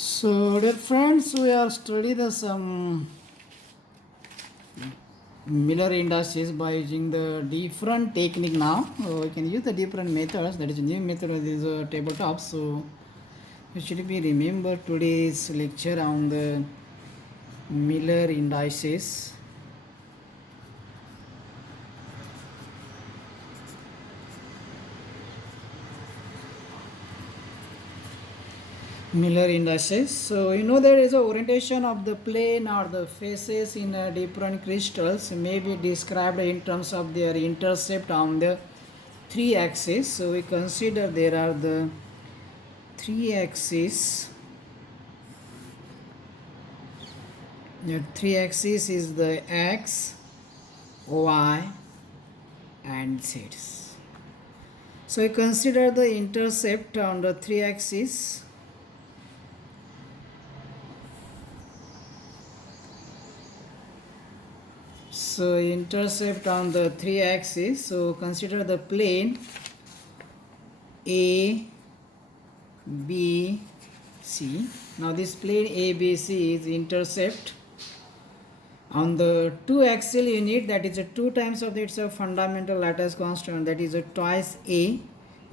So, dear friends, we are studying the some Miller indices by using the different technique now. We can use the different methods. That is new method is tabletop. So, you should be remember today's lecture on the Miller indices. Miller indices. So you know there is a orientation of the plane or the faces in different crystals may be described in terms of their intercept on the three axes. So we consider there are the three axes. The three axes is the x, y, and z. So we consider the intercept on the three axes. So intercept on the three axes. So consider the plane A, B, C. Now this plane A, B, C is intercept on the two axial unit, that is a 2 times of its a fundamental lattice constant, that is a twice A.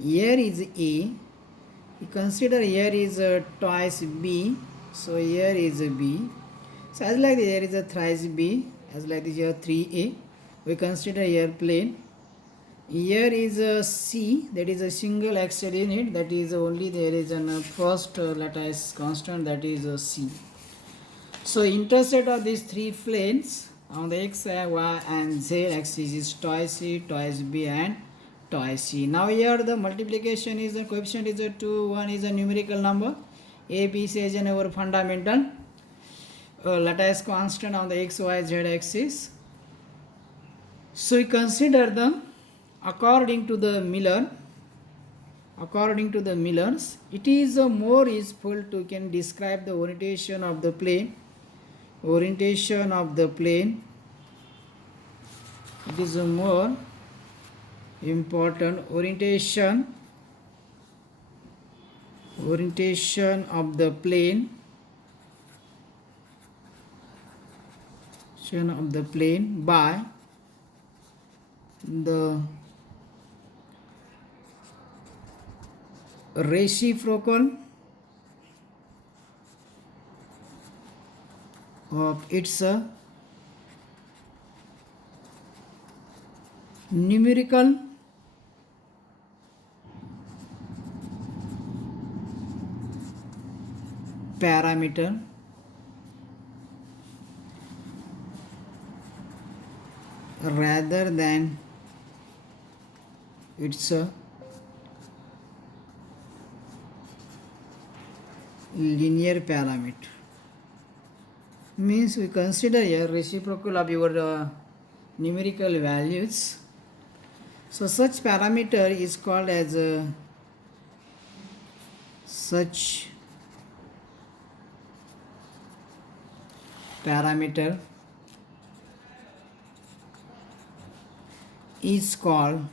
Here is A. You consider here is a twice B. So here is a B. So as like this, here is a thrice B. As like this, here 3A. We consider here plane. Here is a C, that is a single axial unit, that is only there is a first lattice constant, that is a C. So intercept of these three planes on the x, y and z axis is twice C, twice B and twice C. Now here the multiplication is the coefficient is a 2, 1 is a numerical number, A, B, C is our fundamental lattice constant on the x, y, z axis. So we consider the according to the Millers, it is more useful to can describe the orientation of the plane. It is a more important orientation of the plane. By the reciprocal of its numerical parameter rather than its linear parameter. Means we consider here reciprocal of your numerical values. So such parameter is called as such parameter is called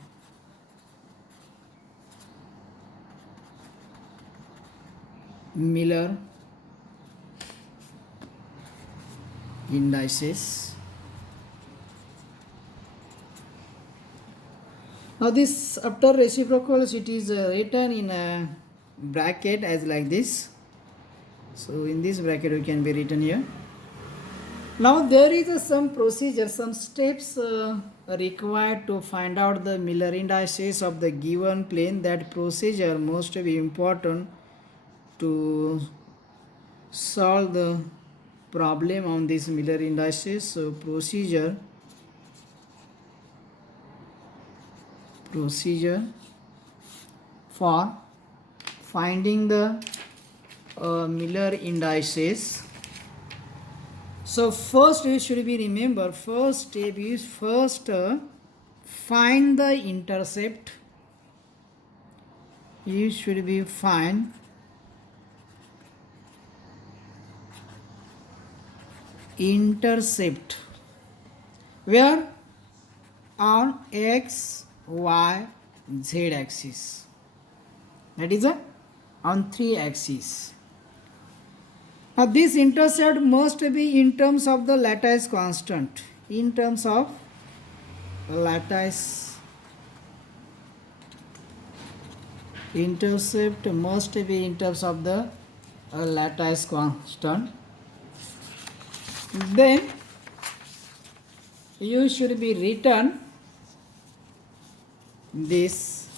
Miller indices. Now this after reciprocals, it is written in a bracket as like this. So in this bracket we can be written here. Now there is some procedure, some steps required to find out the Miller indices of the given plane. That procedure must be important to solve the problem on this Miller indices. So procedure for finding the Miller indices. So first you should be remember, first step is find the intercept. You should be find intercept where on x, y, z axis, that is on three axes. Now this intercept must be in terms of the lattice constant. In terms of lattice, intercept must be in terms of the lattice constant. Then you should be written this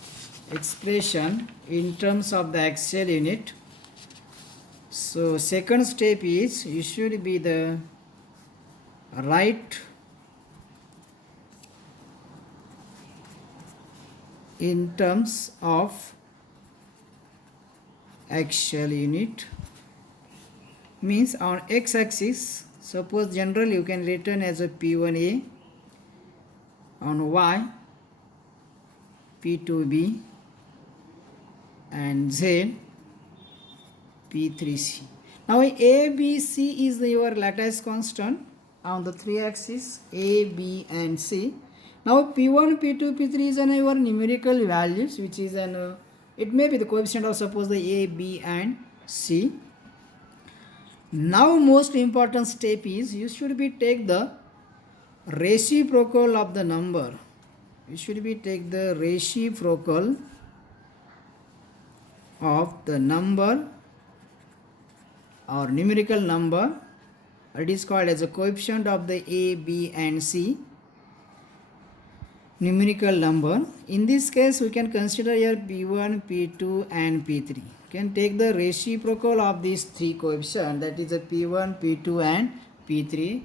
expression in terms of the axial unit. So second step is you should be the write in terms of axial unit, means on x-axis. Suppose generally you can written as a P1A, on y P2B, and z P3C. Now A, B, C is your lattice constant on the three axes A, B and C. Now P1, P2, P3 is your numerical values, which is it may be the coefficient of suppose the A, B and C. Now most important step is you should be take the reciprocal of the number. You should be take the reciprocal of the number or numerical number. It is called as a coefficient of the A, B and C numerical number. In this case we can consider here P1, P2 and P3. You can take the reciprocal of these three coefficients, that is a P1, P2 and P3.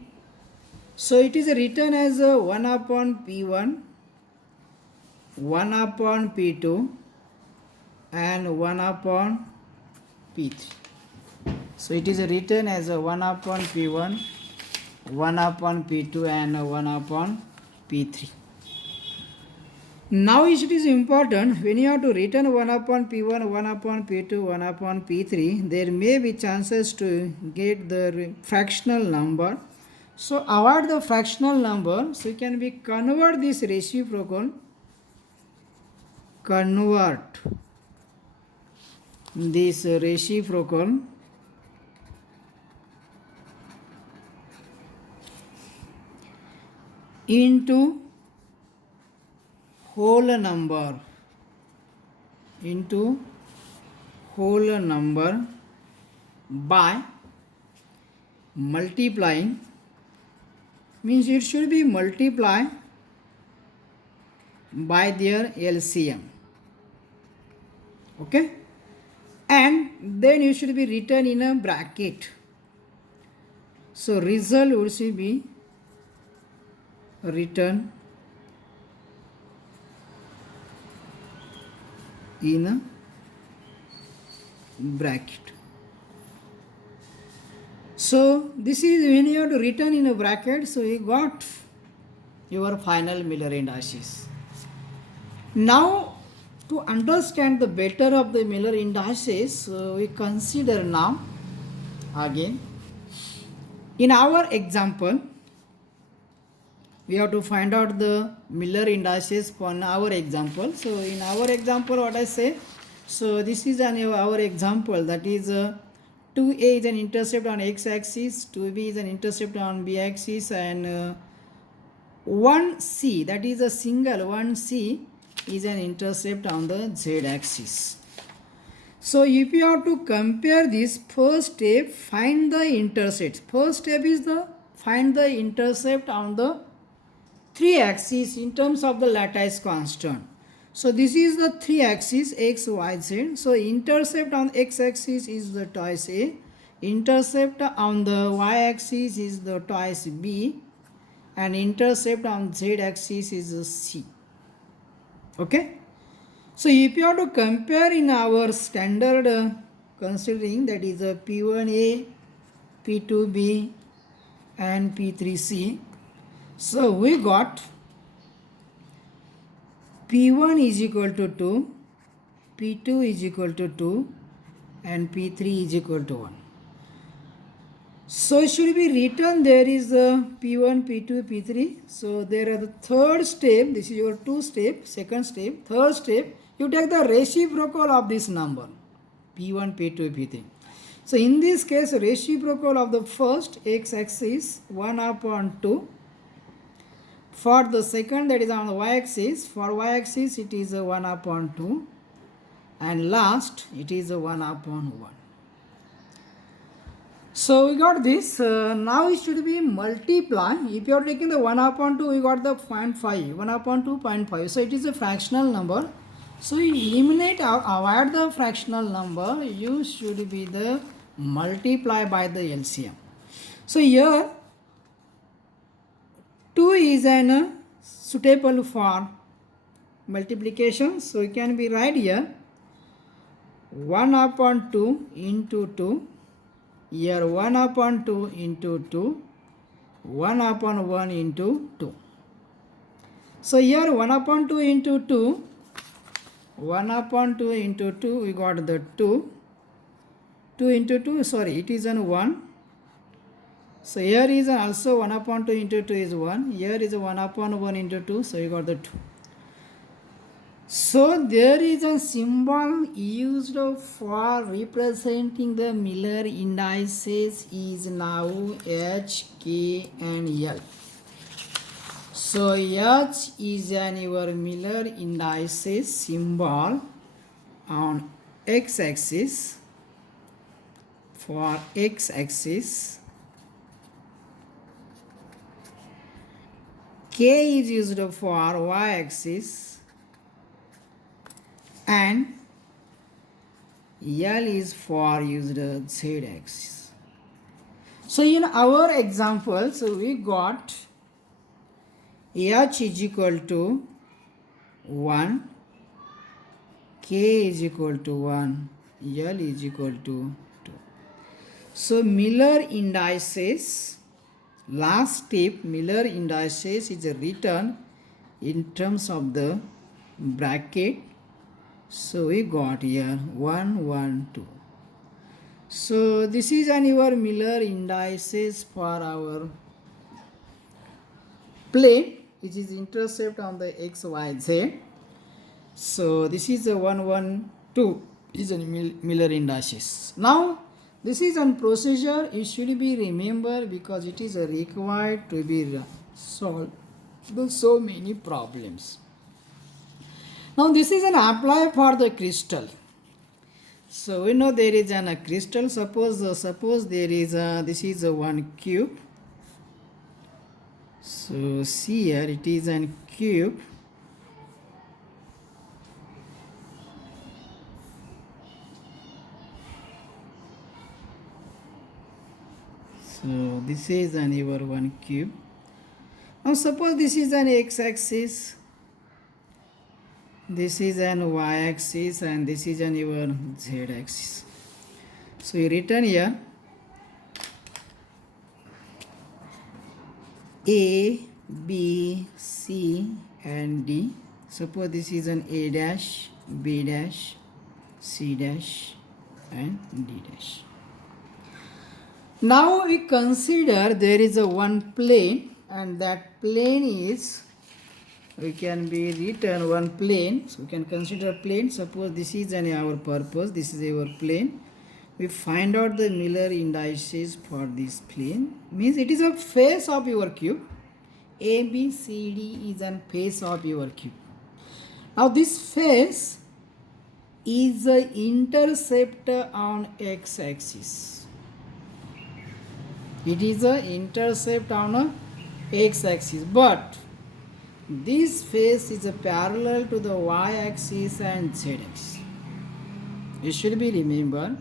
So it is written as 1 upon P1, 1 upon P2 and 1 upon P3. So it is written as 1 upon P1, 1 upon P2 and 1 upon P3. Now it is important, when you have to written 1 upon P1, 1 upon P2, 1 upon P3, there may be chances to get the fractional number. So avoid the fractional number. So you can be convert this reciprocal, convert this reciprocal into whole number, into whole number by multiplying, means it should be multiplied by their LCM. Okay, and then you should be written in a bracket. So result would be written in a bracket. So this is when you have to written in a bracket. So you got your final Miller indices. Now to understand the better of the Miller indices, we consider now again in our example. We have to find out the Miller indices for our example. So in our example, what I say, so this is our example, that is 2A is an intercept on x-axis, 2B is an intercept on b-axis, and 1C, that is a single 1C, is an intercept on the z-axis. So if you have to compare this, first step, find the intercepts. First step is the find the intercept on the three axes in terms of the lattice constant. So this is the three axes x, y, z. So intercept on x-axis is the twice A, intercept on the y-axis is the twice B, and intercept on z-axis is the C. Okay. So if you have to compare in our standard considering, that is a P1A, P2B and P3C. So we got P1 is equal to 2, P2 is equal to 2 and P3 is equal to 1. So it should be written there is a P1, P2, P3. So there are the third step, this is your two step, second step, third step, you take the reciprocal of this number P1, P2, P3. So in this case, reciprocal of the first x-axis 1 upon 2. For the second, that is on the y-axis, for y-axis it is a 1 upon 2, and last it is a 1 upon 1. So we got this. Now it should be multiply. If you are taking the 1 upon 2, we got the 0.5, 1 upon 2, 0.5. So it is a fractional number. So you eliminate, avoid the fractional number, you should be the multiply by the LCM. So here 2 is an suitable for multiplication. So it can be right here 1 upon 2 into 2. Here 1 upon 2 into 2, 1 upon 1 into 2. So here 1 upon 2 into 2, 1 upon 2 into 2, we got the 2. 2 into 2, sorry, it is an 1. So here is also 1 upon 2 into 2 is 1. Here is 1 upon 1 into 2, so you got the 2. So there is a symbol used for representing the Miller indices is now H, K and L. So H is your Miller indices symbol on x-axis for x-axis. K is used for y-axis. And L is for used z-axis. So in our example, so we got H is equal to 1, K is equal to 1, L is equal to 2. So Miller indices, last step, Miller indices is written in terms of the bracket. So we got here 1, 1, 2. So this is your Miller indices for our plane, which is intercept on the x, y, z. So this is a 1, 1, 2 is a Miller indices. Now this is a procedure you should be remember because it is required to be solved so many problems. Now this is an apply for the crystal. So we know there is a crystal. Suppose there is this is a one cube. So see here it is a cube. So this is an your one cube. Now suppose this is an x-axis. This is an y-axis and this is an your z-axis. So you written here A, B, C and D. Suppose this is an A dash, B dash, C dash and D dash. Now we consider there is a one plane and that plane is, we can be written one plane. So we can consider plane. Suppose this is our purpose, this is our plane. We find out the Miller indices for this plane. Means it is a face of your cube. A, B, C, D is a face of your cube. Now this face is the intercept on x-axis. It is a intercept on a x-axis, but this face is a parallel to the y-axis and z-axis. You should be remember.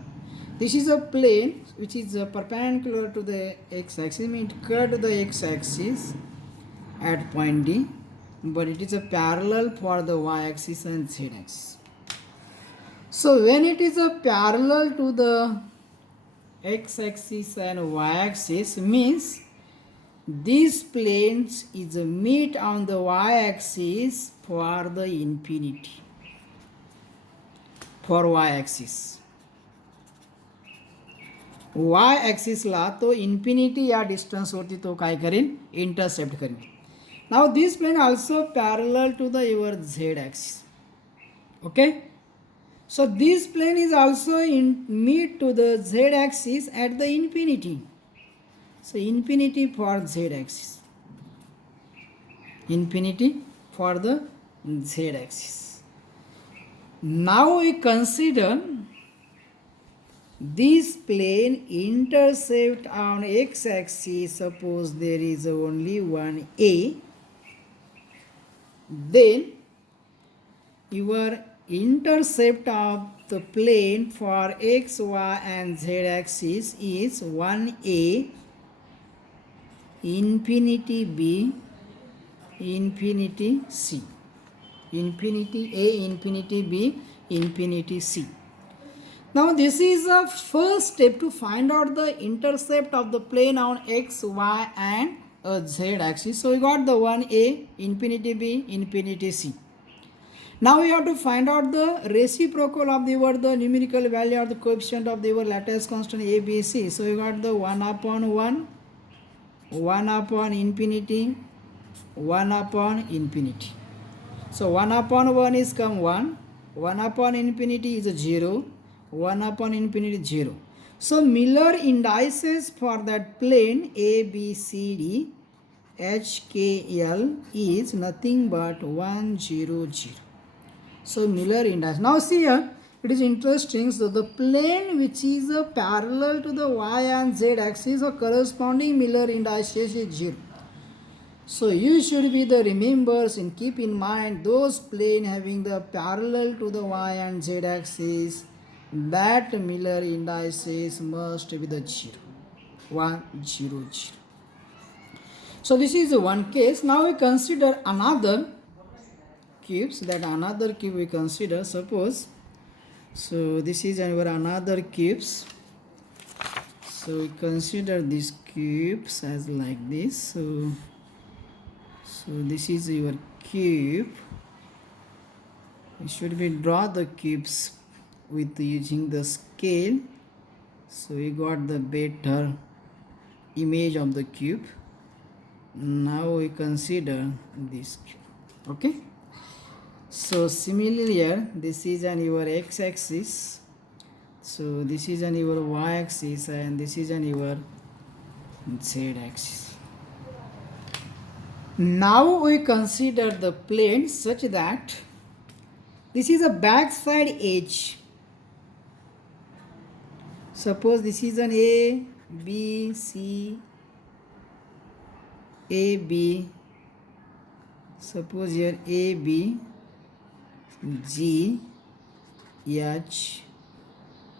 This is a plane which is perpendicular to the x-axis, means cut to the x-axis at point D, but it is a parallel for the y-axis and z-axis. So when it is a parallel to the x-axis and y-axis, means these planes is a meet on the y-axis for the infinity, for y-axis. y-axis ला तो infinity या distance होती तो काय करेन intercept करेन. Now this plane also parallel to the your z-axis. Okay. So this plane is also in meet to the z axis at the infinity. So infinity for z axis. Infinity for the z axis. Now we consider this plane intercept on x axis. Suppose there is only one A, then your intercept of the plane for x, y and z axis is 1A, infinity B, infinity C. Infinity A, infinity B, infinity C. Now this is a first step to find out the intercept of the plane on x, y and z axis. So we got the 1A, infinity B, infinity C. Now we have to find out the reciprocal of the numerical value of the coefficient of the lattice constant A, B, C. So we got the 1 upon 1, 1 upon infinity, 1 upon infinity. So 1 upon 1 is come 1, 1 upon infinity is 0, 1 upon infinity 0. So Miller indices for that plane A, B, C, D, H, K, L is nothing but 1, 0, 0. So Miller index. Now see here, it is interesting. So the plane which is parallel to the y and z axis or corresponding Miller indices is 0. So you should be the remembers and keep in mind those plane having the parallel to the y and z axis, that Miller indices must be the 0. 1, 0, 0. So this is one case. Now we consider another cubes, that another cube we consider. Suppose, so this is our another cubes. So we consider these cubes as like this. So this is your cube. We should be draw the cubes with using the scale. So we got the better image of the cube. Now we consider this cube. Okay. So similarly here, this is on your x-axis. So this is on your y-axis and this is on your z-axis. Now we consider the plane such that this is a backside edge. Suppose this is an A, B, C, A, B. Suppose here A, B, G, H,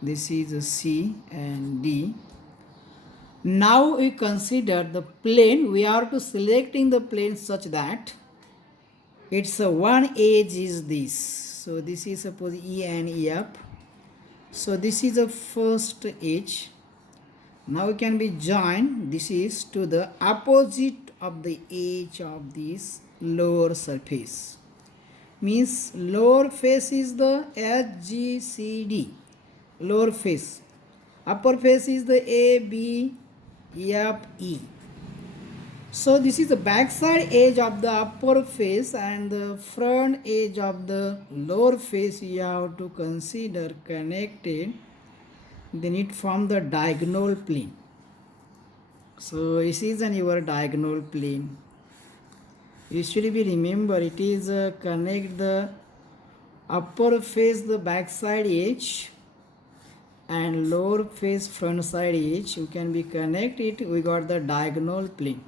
this is a C and D. Now we consider the plane. We are to selecting the plane such that its one edge is this. So this is suppose E and F. So this is the first edge. Now we can be joined. This is to the opposite of the edge of this lower surface. Means lower face is the HGCD. Lower face. Upper face is the ABFE. So this is the backside edge of the upper face and the front edge of the lower face you have to consider connected. Then it form the diagonal plane. So this is your diagonal plane. You should be remember it is connect the upper face the backside edge and lower face front side edge. You can be connect it. We got the diagonal plane.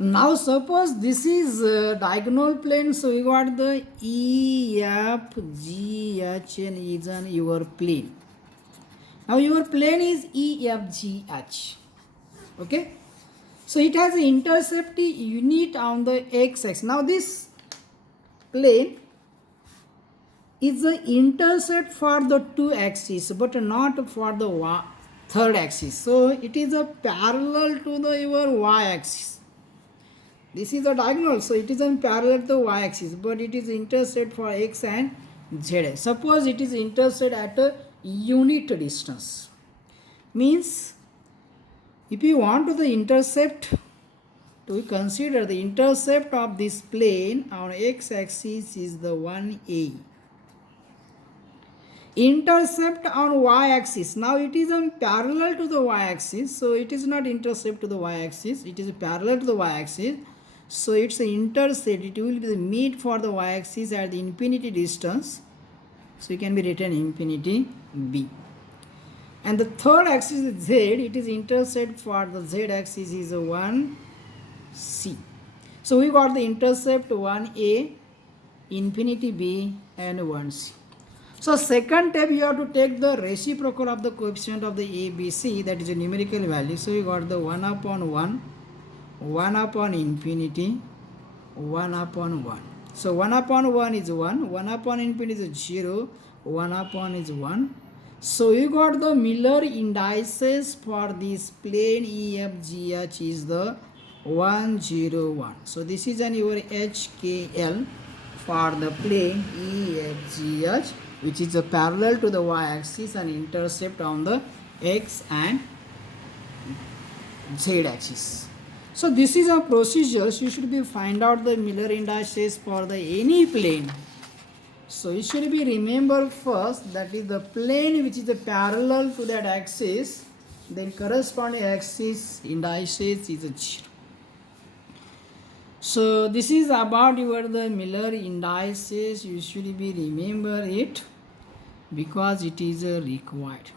Now suppose this is diagonal plane. So we got the E, F, G, H and is on your plane. Now your plane is E, F, G, H. Okay. So it has an intercept unit on the x-axis. Now this plane is the intercept for the two axes but not for the third axis. So it is a parallel to the your y-axis. This is a diagonal, so it is in parallel to the y-axis, but it is intercept for x and z. Suppose it is intercept at a unit distance. Means if you want to the intercept, to consider the intercept of this plane on x-axis is the 1A. intercept on y-axis. Now it is parallel to the y-axis, so it is not intercept to the y-axis, it is parallel to the y-axis. So it's an intercept, it will be the meet for the y-axis at the infinity distance. So it can be written infinity b. And the third axis is z, it is intercept for the z-axis is 1 c. So we got the intercept 1a, infinity b and 1 c. So second step, you have to take the reciprocal of the coefficient of the a, b, c, that is a numerical value. So you got the 1 upon 1, 1 upon infinity, 1 upon 1. So 1 upon 1 is 1, 1 upon infinity is 0, 1 upon is 1. So you got the Miller indices for this plane EFGH is the 101. So this is an your HKL for the plane EFGH, which is a parallel to the y-axis and intercept on the x and z-axis. So this is a procedure. So you should be find out the Miller indices for the any plane. So it should be remember first that is the plane which is a parallel to that axis, then corresponding axis indices is a 0. So this is about your the Miller indices. You should be remember it because it is required.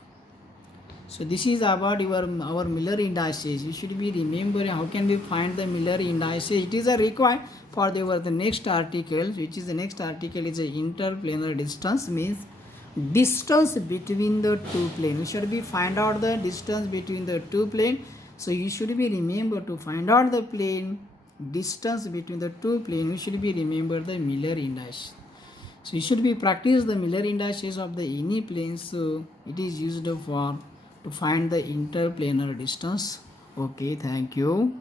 So this is about our Miller indices. You should be remembering how can we find the Miller indices. It is a required for the next article, which is the next article is a interplanar distance, means distance between the two planes. You should be find out the distance between the two planes. So you should be remember to find out the plane distance between the two planes. You should be remember the Miller indices. So you should be practice the Miller indices of the any plane. So it is used for to find the interplanar distance. Okay, thank you.